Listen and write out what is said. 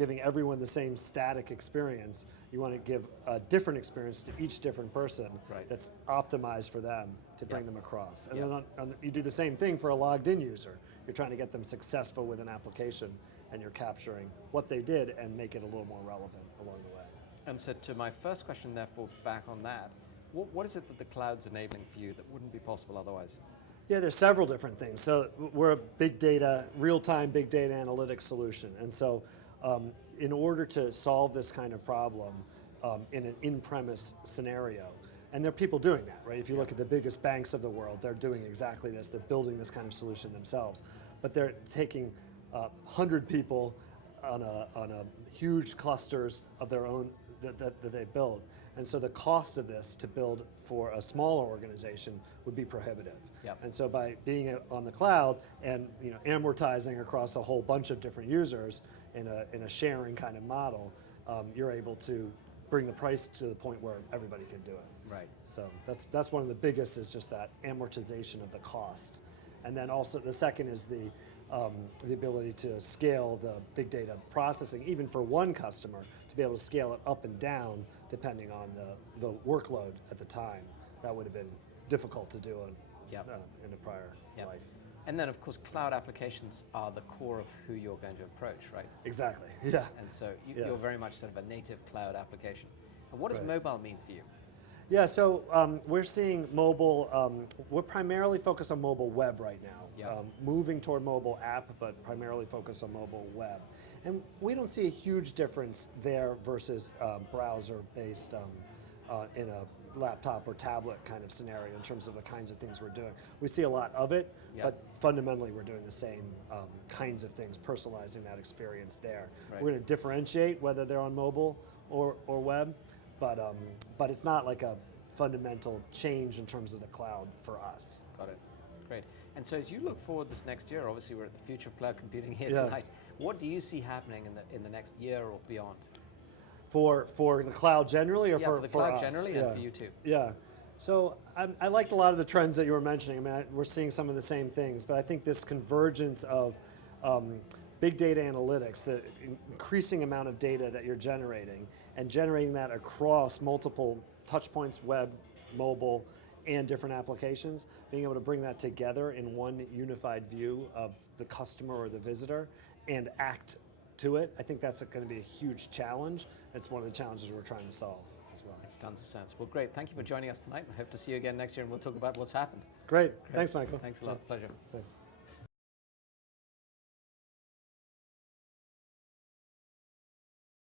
giving everyone the same static experience. You want to give a different experience to each different person that's optimized for them to bring them across. And then you do the same thing for a logged in user. You're trying to get them successful with an application, and you're capturing what they did and make it a little more relevant along the way. And so to my first question, therefore, back on that, what is it that the cloud's enabling for you that wouldn't be possible otherwise? Yeah, there's several different things. So we're a big data, real-time big data analytics solution. And so in order to solve this kind of problem in an in-premise scenario, and there are people doing that, right? If you look at the biggest banks of the world, they're doing exactly this. They're building this kind of solution themselves. But they're taking 100 people on a huge clusters of their own that they build. And so the cost of this to build for a smaller organization would be prohibitive. And so by being on the cloud and amortizing across a whole bunch of different users in a sharing kind of model, you're able to bring the price to the point where everybody can do it. Right. So that's one of the biggest, is just that amortization of the cost. And then also the second is the ability to scale the big data processing, even for one customer, to be able to scale it up and down depending on the workload at the time. That would have been difficult to do in a prior life. And then, of course, cloud applications are the core of who you're going to approach, right? Exactly, yeah. And so you're very much sort of a native cloud application. And what does mobile mean for you? Yeah, so we're seeing mobile, we're primarily focused on mobile web right now. Moving toward mobile app, but primarily focused on mobile web. And we don't see a huge difference there versus browser-based in a laptop or tablet kind of scenario in terms of the kinds of things we're doing. We see a lot of it, but fundamentally we're doing the same kinds of things, personalizing that experience there. We're going to differentiate whether they're on mobile or web, but it's not like a fundamental change in terms of the cloud for us. Got it. Great. And so as you look forward this next year, obviously we're at the future of cloud computing here tonight. What do you see happening in the next year or beyond? For the cloud generally, or for the cloud us? generally, and for you too. Yeah. So I liked a lot of the trends that you were mentioning. I mean, we're seeing some of the same things, but I think this convergence of big data analytics, the increasing amount of data that you're generating, and generating that across multiple touch points, web, mobile, and different applications, being able to bring that together in one unified view of the customer or the visitor and act to it, I think that's going to be a huge challenge. It's one of the challenges we're trying to solve as well. Makes tons of sense. Well, great. Thank you for joining us tonight. I hope to see you again next year, and we'll talk about what's happened. Great. Thanks, Michael. Thanks a lot. Pleasure. Thanks.